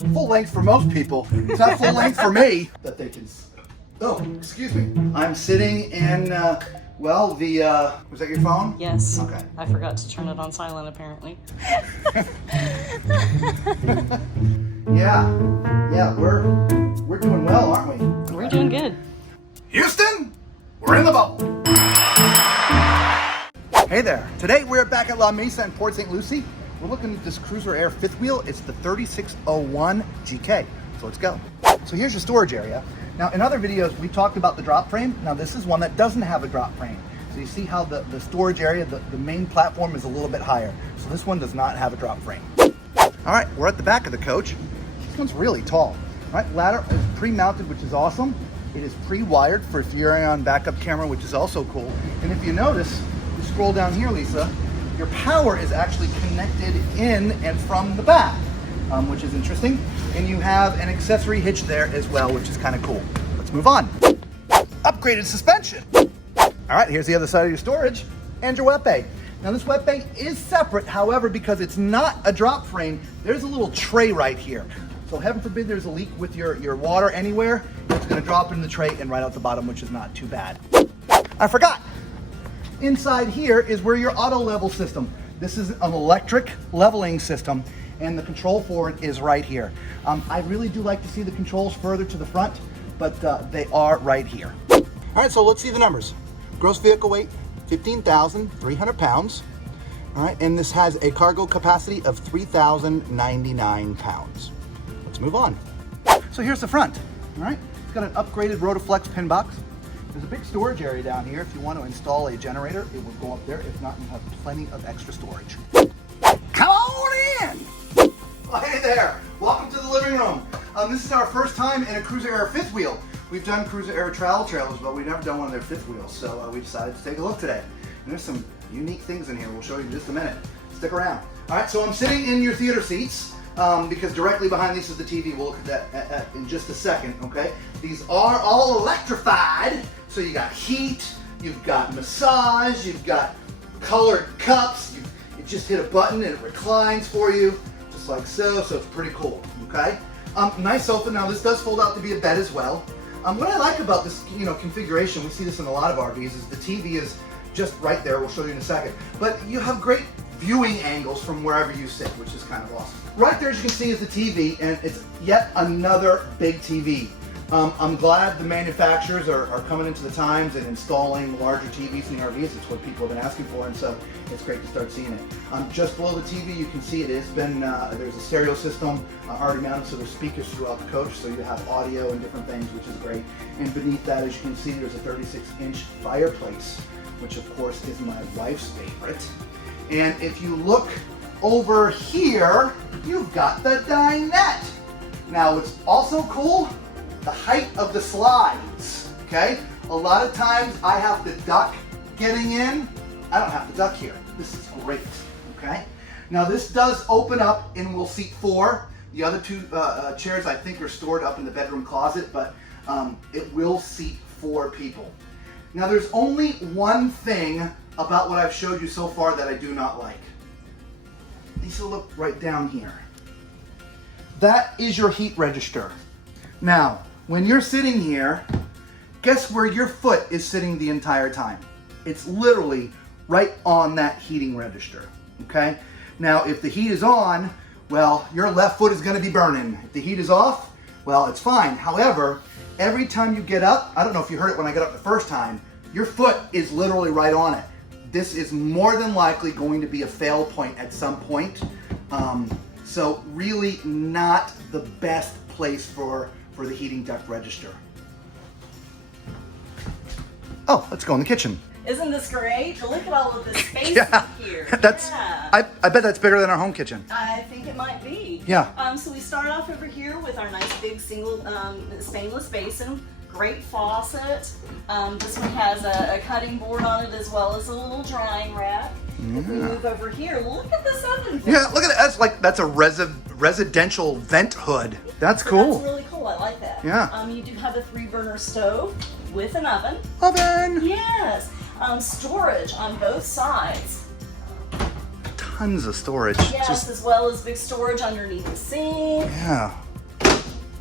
Full length for most people. It's not full length for me. That they can. Oh, excuse me. I'm sitting in. Well, the. Was that your phone? Yes. Okay. I forgot to turn it on silent, apparently. Yeah, we're doing well, aren't we? We're doing good. Houston, we're in the bubble. Hey there. Today we're back at La Mesa in Port St Lucie. We're looking at this Cruiser Air fifth wheel. It's the 3601 GK. So let's go. So here's your storage area. Now in other videos we talked about the drop frame. Now this is one that doesn't have a drop frame. So you see how the storage area, the main platform is a little bit higher. So this one does not have a drop frame. All right, we're at the back of the coach. This one's really tall. All right, ladder is pre-mounted, which is awesome. It is pre-wired for Furrion backup camera, which is also cool. And if you notice, you scroll down here, Lisa, your power is actually connected in and from the back, which is interesting. And you have an accessory hitch there as well, which is kind of cool. Let's move on. Upgraded suspension. All right, here's the other side of your storage and your wet bay. Now this wet bay is separate, however, because it's not a drop frame, there's a little tray right here. So heaven forbid there's a leak with your water anywhere, it's gonna drop in the tray and right out the bottom, which is not too bad. I forgot. Inside here is where your auto level system. This is an electric leveling system and the control for it is right here. I really do like to see the controls further to the front, but they are right here. All right, so let's see the numbers. Gross vehicle weight, 15,300 pounds. All right, and this has a cargo capacity of 3,099 pounds. Let's move on. So here's the front, all right? It's got an upgraded Rotaflex pin box. There's a big storage area down here. If you want to install a generator, it will go up there. If not, you have plenty of extra storage. Come on in! Oh, hey there, welcome to the living room. This is our first time in a Cruiser Air fifth wheel. We've done Cruiser Air travel trailers, but we've never done one of their fifth wheels, so we decided to take a look today. And there's some unique things in here we'll show you in just a minute. Stick around. All right, so I'm sitting in your theater seats because directly behind these is the TV. We'll look at that in just a second, okay? These are all electrified, so you got heat, you've got massage, you've got colored cups, you just hit a button and it reclines for you, just like so it's pretty cool, okay? Nice sofa. Now this does fold out to be a bed as well. What I like about this, configuration, we see this in a lot of RVs, is the TV is just right there. We'll show you in a second. But you have great viewing angles from wherever you sit, which is kind of awesome. Right there, as you can see, is the TV, and it's yet another big TV. I'm glad the manufacturers are coming into the times and installing larger TVs in the RVs. It's what people have been asking for, and so it's great to start seeing it. Just below the TV, you can see it has been, there's a stereo system already mounted, so there's speakers throughout the coach, so you have audio and different things, which is great. And beneath that, as you can see, there's a 36-inch fireplace, which of course is my wife's favorite. And if you look over here, you've got the dinette. Now, what's also cool, the height of the slides, okay? A lot of times I have to duck getting in. I don't have to duck here. This is great, okay? Now this does open up and will seat 4. The other 2 chairs I think are stored up in the bedroom closet, but it will seat 4 people. Now there's only one thing about what I've showed you so far that I do not like. Lisa, look right down here. That is your heat register. Now, when you're sitting here, guess where your foot is sitting the entire time? It's literally right on that heating register, okay? Now, if the heat is on, well, your left foot is gonna be burning. If the heat is off, well, it's fine. However, every time you get up, I don't know if you heard it when I got up the first time, your foot is literally right on it. This is more than likely going to be a fail point at some point. So really not the best place for the heating duct register. Oh, let's go in the kitchen. Isn't this great? Look at all of this space here. I bet that's bigger than our home kitchen. I think it might be. Yeah. So we start off over here with our nice big single stainless basin. Great faucet. This one has a cutting board on it as well as a little drying rack. If we move over here, look at this oven. Yeah, look at that. That's a residential vent hood. That's cool. That's really cool. I like that. Yeah. You do have a 3-burner stove with an oven. Oven. Yes. Storage on both sides. Tons of storage. Yes, as well as big storage underneath the sink. Yeah.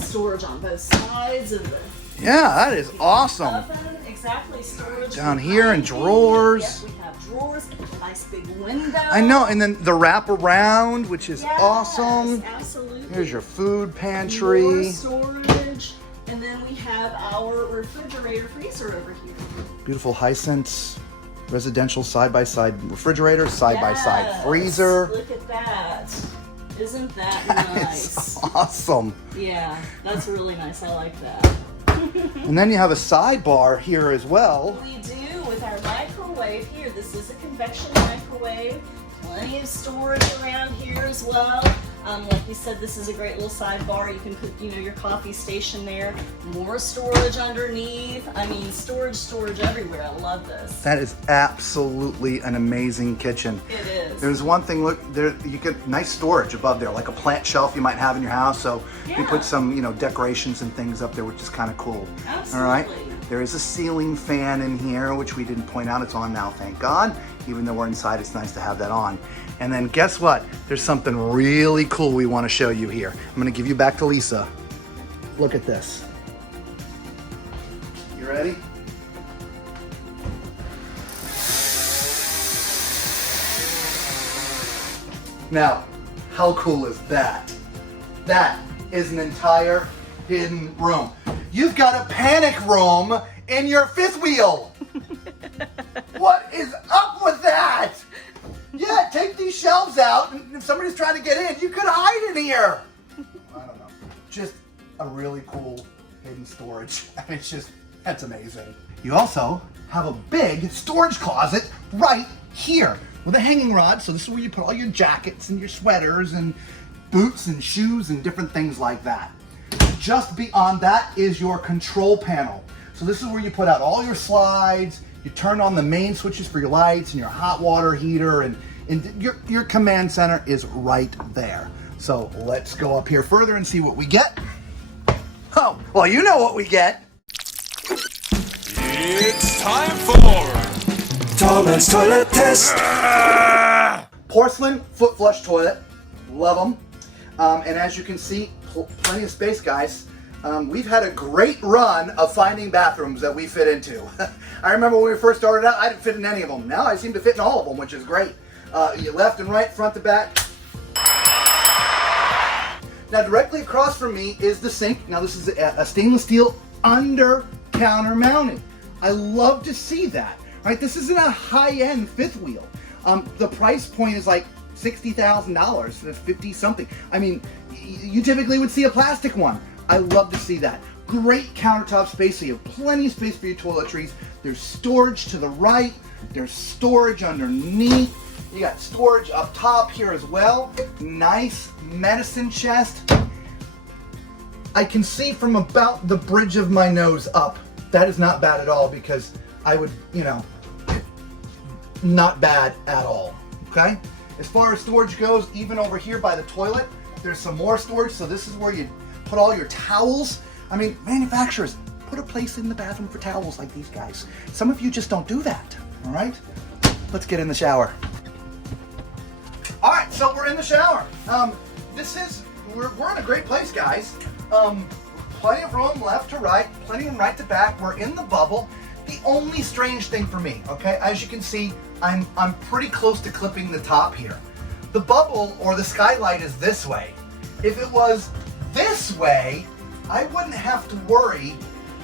storage on both sides of the Yeah, that is awesome. oven. Exactly, storage Down here in drawers. Yep, we have drawers, nice big window. I know, and then the wrap around, which is Yes, awesome. Absolutely. Here's your food pantry. More storage, and then we have our refrigerator freezer over here. Beautiful Hisense residential side-by-side refrigerator, side-by-side Yes, freezer. Look at that. Isn't that nice? It's awesome. Yeah, that's really nice. I like that. And then you have a sidebar here as well. We do with our microwave here. This is a convection microwave. Plenty of storage around here as well. Like you said, this is a great little sidebar. You can put, your coffee station there. More storage underneath. I mean, storage everywhere. I love this. That is absolutely an amazing kitchen. It is. There's one thing, look, there you get nice storage above there, like a plant shelf you might have in your house. So you Yeah. put some, decorations and things up there, which is kind of cool. Absolutely. All right. There is a ceiling fan in here, which we didn't point out. It's on now, thank God. Even though we're inside, it's nice to have that on. And then guess what? There's something really cool we want to show you here. I'm going to give you back to Lisa. Look at this. You ready? Now, how cool is that? That is an entire hidden room. You've got a panic room in your fifth wheel. What is up with that? Yeah, take these shelves out, and if somebody's trying to get in, you could hide in here. I don't know. Just a really cool hidden storage. And that's amazing. You also have a big storage closet right here with a hanging rod. So this is where you put all your jackets and your sweaters and boots and shoes and different things like that. Just beyond that is your control panel. So this is where you put out all your slides, you turn on the main switches for your lights and your hot water heater, and your command center is right there. So let's go up here further and see what we get. Oh, well, you know what we get. It's time for Tallman's Toilet Test. Porcelain foot flush toilet, love them. And as you can see, plenty of space, guys. We've had a great run of finding bathrooms that we fit into. I remember when we first started out, I didn't fit in any of them. Now I seem to fit in all of them, which is great. You left and right, front to back. Now directly across from me is the sink. Now this is a stainless steel under counter mounting. I love to see that. Right? This isn't a high-end fifth wheel. The price point is like $60,000. That's 50 something. I mean, you typically would see a plastic one. I love to see that. Great countertop space, so you have plenty of space for your toiletries. There's storage to the right. There's storage underneath. You got storage up top here as well. Nice medicine chest. I can see from about the bridge of my nose up. That is not bad at all, because I would, not bad at all, okay? As far as storage goes, even over here by the toilet, there's some more storage. So this is where you put all your towels. I mean, manufacturers, put a place in the bathroom for towels like these guys. Some of you just don't do that, all right? Let's get in the shower. All right, so we're in the shower. We're in a great place, guys. Plenty of room left to right, plenty of room right to back. We're in the bubble. The only strange thing for me, okay, as you can see, I'm pretty close to clipping the top here. The bubble or the skylight is this way. If it was this way, I wouldn't have to worry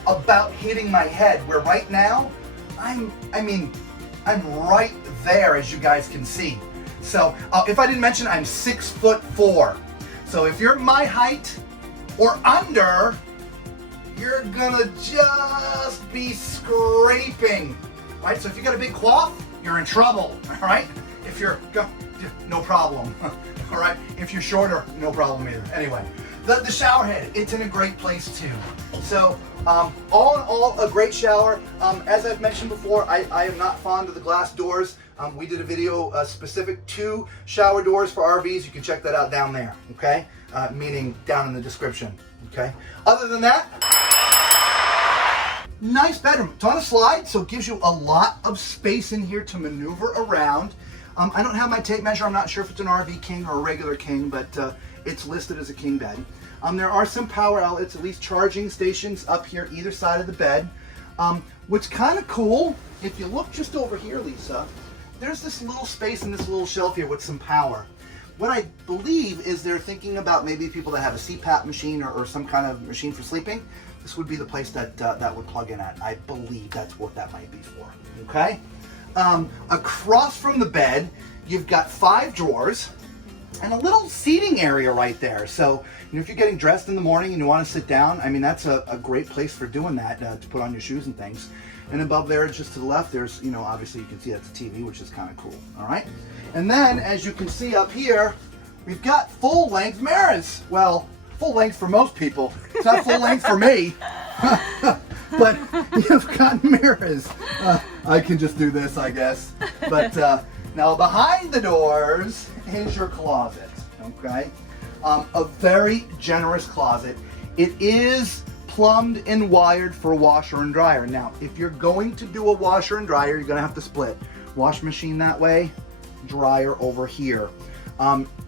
about hitting my head, where right now, I'm right there, as you guys can see. So if I didn't mention, I'm 6'4". So if you're my height or under, you're gonna just be scraping, right? So if you got a big quaff, you're in trouble, all right? If you're, no problem, all right? If you're shorter, no problem either. Anyway, the shower head, it's in a great place too. So all in all, a great shower. As I've mentioned before, I am not fond of the glass doors. We did a video specific to shower doors for RVs. You can check that out down there, okay? Meaning down in the description, okay? Other than that, nice bedroom. It's on a slide, so it gives you a lot of space in here to maneuver around. I don't have my tape measure. I'm not sure if it's an RV king or a regular king, but it's listed as a king bed. There are some power outlets, at least charging stations up here either side of the bed. What's kind of cool, if you look just over here, Lisa, there's this little space in this little shelf here with some power. What I believe is they're thinking about maybe people that have a CPAP machine or some kind of machine for sleeping. This would be the place that that would plug in at. I believe that's what that might be for, okay? Across from the bed, you've got 5 drawers and a little seating area right there. So, you know, if you're getting dressed in the morning and you want to sit down, I mean, that's a great place for doing that, to put on your shoes and things. And above there, just to the left, there's, you know, obviously you can see that's a TV, which is kind of cool, all right? And then, as you can see up here, we've got full-length mirrors. Well, full length for most people. It's not full length for me. But you've got mirrors. I can just do this, I guess. But now behind the doors is your closet, okay? A very generous closet. It is plumbed and wired for washer and dryer. Now, if you're going to do a washer and dryer, you're gonna have to split. Wash machine that way, dryer over here.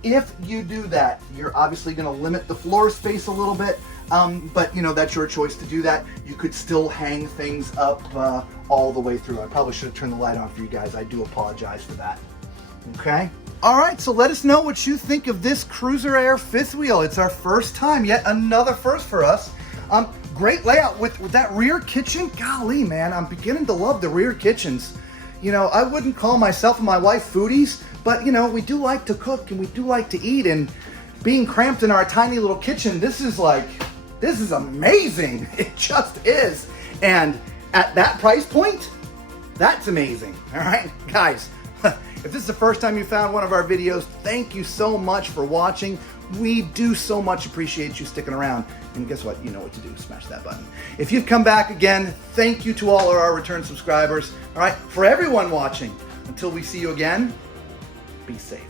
If you do that, you're obviously gonna limit the floor space a little bit, but you know, that's your choice to do that. You could still hang things up all the way through. I probably should have turned the light on for you guys. I do apologize for that, okay? All right, so let us know what you think of this Cruiser Air fifth wheel. It's our first time, yet another first for us. Great layout with that rear kitchen. Golly, man, I'm beginning to love the rear kitchens. You know, I wouldn't call myself and my wife foodies, but you know, we do like to cook and we do like to eat, and being cramped in our tiny little kitchen, this is amazing. It just is. And at that price point, that's amazing. All right, guys, if this is the first time you found one of our videos, thank you so much for watching. We do so much appreciate you sticking around. And guess what? You know what to do. Smash that button. If you've come back again, thank you to all of our return subscribers. All right, for everyone watching, until we see you again, be safe.